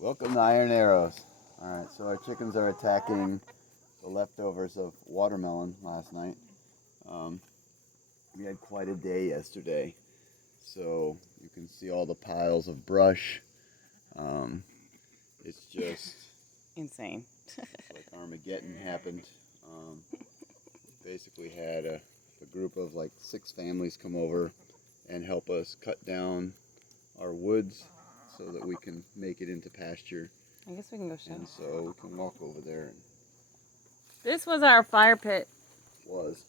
Welcome to Iron Arrows. Alright, so our chickens are attacking the leftovers of watermelon last night. Um, we had quite a day yesterday, so you can see all the piles of brush. Um, it's just insane. it's like Armageddon happened. Basically had a group of like 6 families come over and help us cut down our woods so that we can make it into pasture. I guess we can go show. And so we can walk over there. This was our fire pit. Was.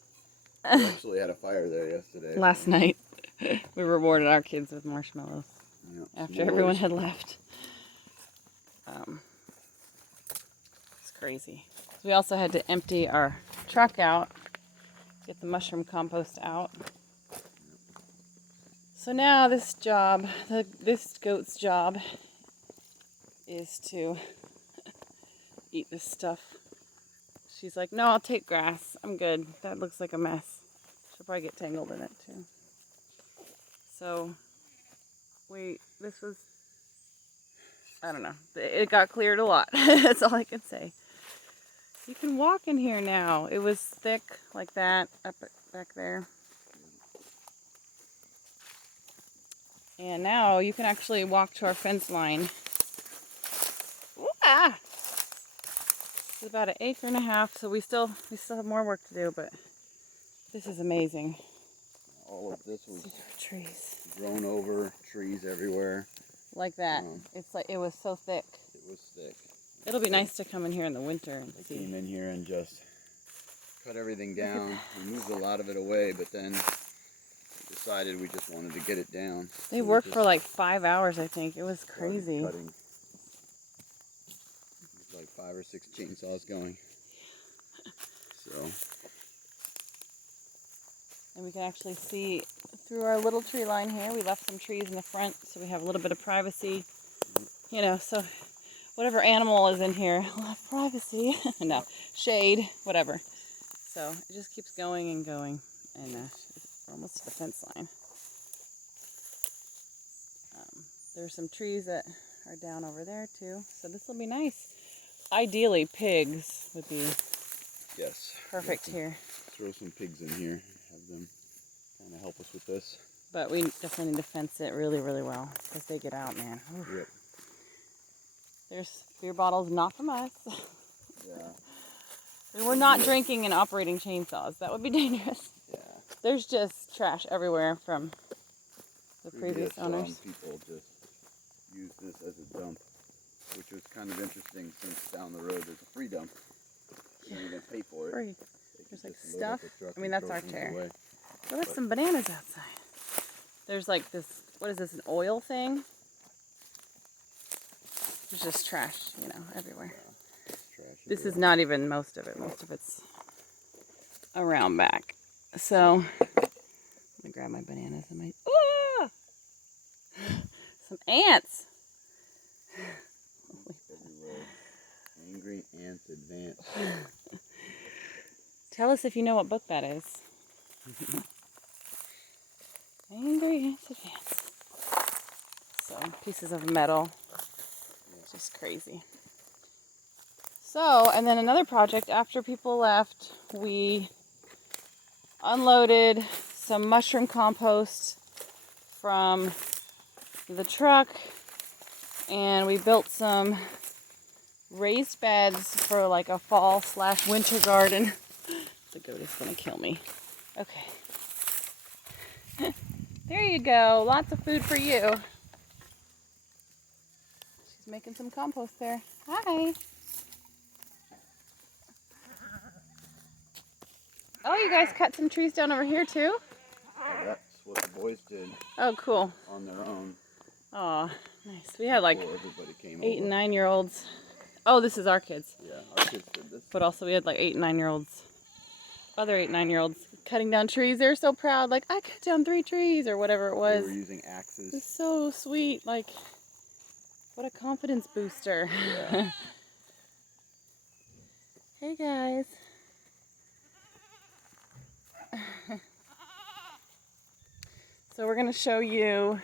We actually had a fire there yesterday. Last night. We rewarded our kids with marshmallows after everyone had left. It's crazy. We also had to empty our truck out, get the mushroom compost out. So now this goat's job is to eat this stuff. She's like, no, I'll take grass. I'm good. That looks like a mess. She'll probably get tangled in it too. So, I don't know. It got cleared a lot. That's all I can say. You can walk in here now. It was thick like that back there. And now you can actually walk to our fence line. Ooh, ah! It's about 1.5 acres, so we still have more work to do, but this is amazing. All of this was trees. grown over, trees everywhere. Like that. It's like it was so thick. It was thick. It'll be nice to come in here in the winter and see. We came in here and just cut everything down. We moved a lot of it away, but then we decided we just wanted to get it down. They worked for like 5 hours, I think. It was crazy. Cutting. Like 5 or 6 chainsaws going. So. And we can actually see through our little tree line here. We left some trees in the front so we have a little bit of privacy. You know, so whatever animal is in here will have privacy. No, shade, whatever. So it just keeps going and going. And we're almost to the fence line. There's some trees that are down over there too. So this will be nice. Ideally, pigs would be perfect here. Throw some pigs in here, have them kind of help us with this. But we definitely need to fence it really, really well because they get out, man. Yep. There's beer bottles, not from us. Yeah. We're not drinking and operating chainsaws. That would be dangerous. Yeah. There's just trash everywhere from the previous owners. People just use this as a dump, which was kind of interesting since down the road there's a free dump. You don't even pay for it. Free. There's like stuff. I mean, that's our chair. Away. There was some bananas outside. There's like this, what is this, an oil thing? There's just trash, you know, everywhere. Yeah, trash this is not even most of it. Most of it's around back. So, let me grab my bananas and my, ah! Some ants. Angry Ants Advance. Tell us if you know what book that is. Angry Ants Advance. So, pieces of metal. Just crazy. So, and then another project, after people left, we unloaded some mushroom compost from the truck, and we built some raised beds for like a fall/winter garden. The goat is gonna kill me. Okay. There you go. Lots of food for you. She's making some compost there. Hi. Oh, you guys cut some trees down over here too? That's what the boys did. Oh, cool. On their own. Oh, nice. We had like Everybody came 8 and 9 year olds. Oh, this is our kids. Yeah, our kids did this. But also we had like 8 and 9 year olds. Other 8 and 9 year olds cutting down trees. They were so proud. Like, I cut down 3 trees or whatever it was. They were using axes. It's so sweet. Like, what a confidence booster. Yeah. Hey guys. So we're going to show you,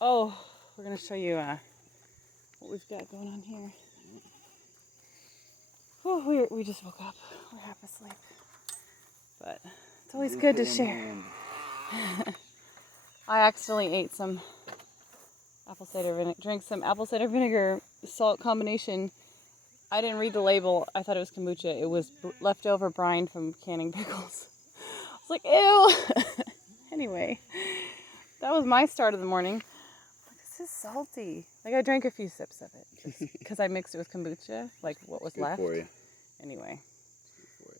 we're going to show you what we've got going on here. Whew, we just woke up. We're half asleep. But it's always good to share. I accidentally ate some apple cider vinegar, drank some apple cider vinegar salt combination. I didn't read the label. I thought it was kombucha. It was leftover brine from canning pickles. I was like, ew. Anyway, that was my start of the morning. This is salty. Like, I drank a few sips of it because I mixed it with kombucha, like what was left. For you. Anyway,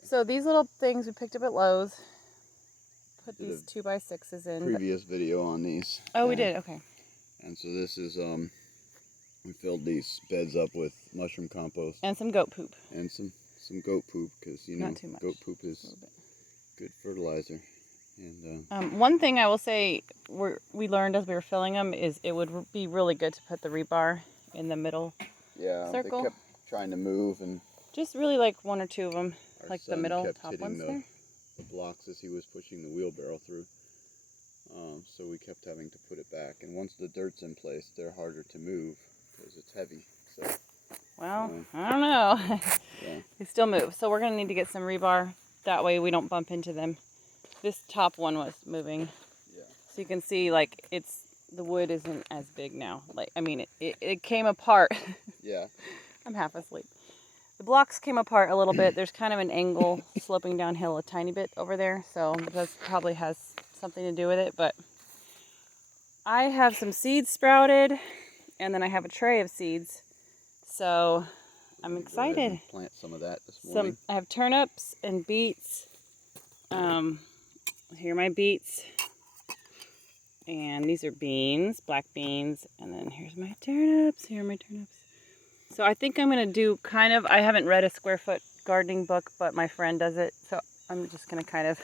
so these little things we picked up at Lowe's. Put these 2x6s in. Previous video on these. Oh, we did. Okay. And so this is we filled these beds up with mushroom compost and some goat poop. And some goat poop, because you know not too much. Goat poop is good fertilizer. And one thing I will say we learned as we were filling them is it would be really good to put the rebar in the middle circle. They kept trying to move, and just really like one or two of them, like the middle kept top hitting ones there. The blocks as he was pushing the wheelbarrow through. So we kept having to put it back. And once the dirt's in place, they're harder to move because it's heavy. So, well, I don't know. Yeah. They still move. So we're going to need to get some rebar. That way we don't bump into them. This top one was moving. Yeah. So you can see, like, the wood isn't as big now. Like, I mean, it came apart. Yeah. I'm half asleep. The blocks came apart a little bit. There's kind of an angle sloping downhill a tiny bit over there, so that probably has something to do with it. But I have some seeds sprouted, and then I have a tray of seeds, so I'm excited. Plant some of that this morning. I have turnips and beets. Here are my beets, and these are beans, black beans, and then here's my turnips. Here are my turnips. So I think I'm going to do I haven't read a square foot gardening book, but my friend does it. So I'm just going to kind of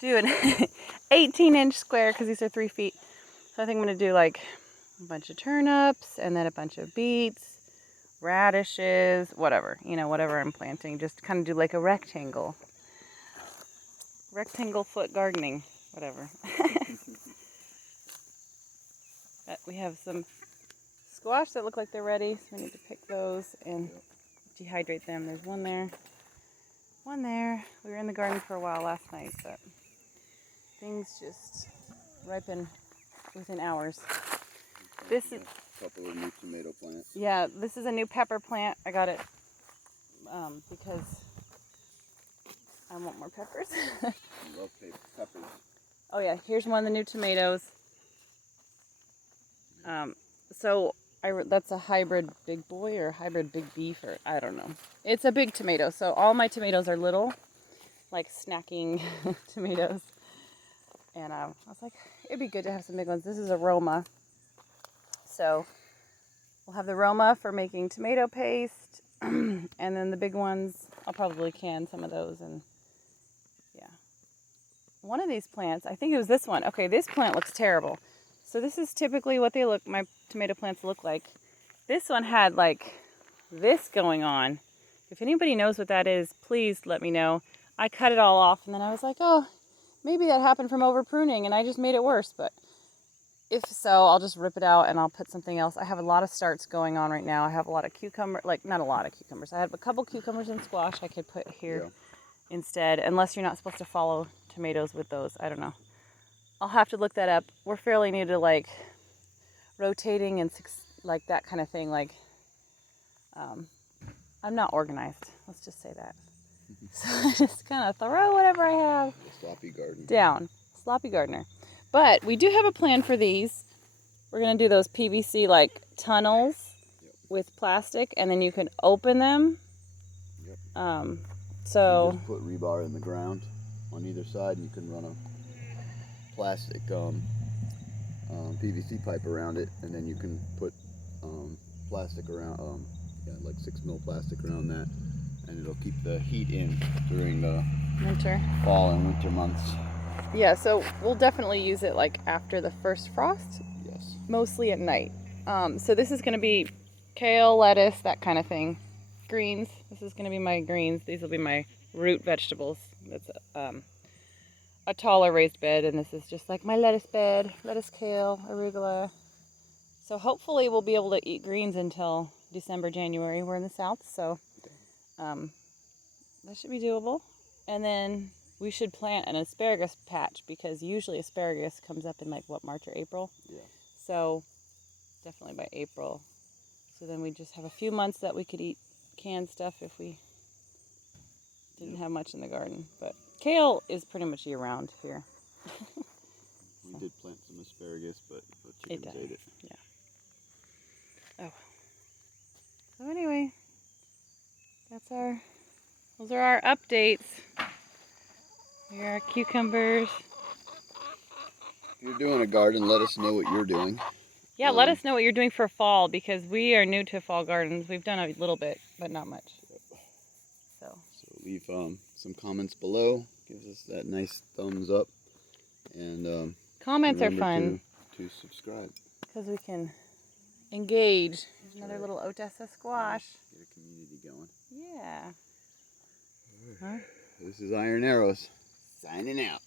do an 18-inch square because these are 3 feet. So I think I'm going to do like a bunch of turnips and then a bunch of beets, radishes, whatever, whatever I'm planting. Just kind of do like a rectangle foot gardening, whatever. But we have some squash that look like they're ready, so we need to pick those and dehydrate them. There's one there. We were in the garden for a while last night, but things just ripen within hours. This is a couple of new tomato plants. Yeah, this is a new pepper plant. I got it because I want more peppers. I love peppers. Oh yeah, here's one of the new tomatoes. So that's a hybrid big boy or hybrid big beef, or I don't know. It's a big tomato. So all my tomatoes are little, like snacking tomatoes. And I was like, it'd be good to have some big ones. This is a Roma. So we'll have the Roma for making tomato paste. And then the big ones, I'll probably can some of those. And yeah. One of these plants, I think it was this one. Okay, this plant looks terrible. So this is typically what my tomato plants look like. This one had like this going on. If anybody knows what that is, please let me know. I cut it all off and then I was like, oh, maybe that happened from over pruning and I just made it worse. But if so, I'll just rip it out and I'll put something else. I have a lot of starts going on right now. I have a lot of not a lot of cucumbers. I have a couple cucumbers and squash I could put here instead, unless you're not supposed to follow tomatoes with those. I don't know. I'll have to look that up. We're fairly new to like rotating and like that kind of thing. Like, I'm not organized. Let's just say that. So I just kind of throw whatever I have Sloppy garden. down. Sloppy gardener. But we do have a plan for these. We're going to do those PVC like tunnels with plastic, and then you can open them. Yep. So you just put rebar in the ground on either side, and you can run a plastic PVC pipe around it, and then you can put plastic around, like 6 mil plastic around that, and it'll keep the heat in during the fall and winter months. Yeah, so we'll definitely use it like after the first frost. Yes. Mostly at night. So this is going to be kale, lettuce, that kind of thing. Greens. This is going to be my greens. These will be my root vegetables. That's a taller raised bed, and this is just like my lettuce bed. Lettuce, kale, arugula, So hopefully we'll be able to eat greens until December, January. We're in the south, so that should be doable. And then we should plant an asparagus patch because usually asparagus comes up in like what, March or April? Yeah. So definitely by April. So then we just have a few months that we could eat canned stuff if we didn't have much in the garden. But kale is pretty much year round here. We did plant some asparagus, but the chickens ate it. Yeah. Oh. So anyway, those are our updates. Here are our cucumbers. If you're doing a garden, let us know what you're doing. Yeah, let us know what you're doing for fall because we are new to fall gardens. We've done a little bit, but not much. So leave some comments below. Give us that nice thumbs up, and comments are fun to subscribe because we can engage. There's another little Odessa squash. Get a community going. Yeah. Right. This is Iron Arrows signing out.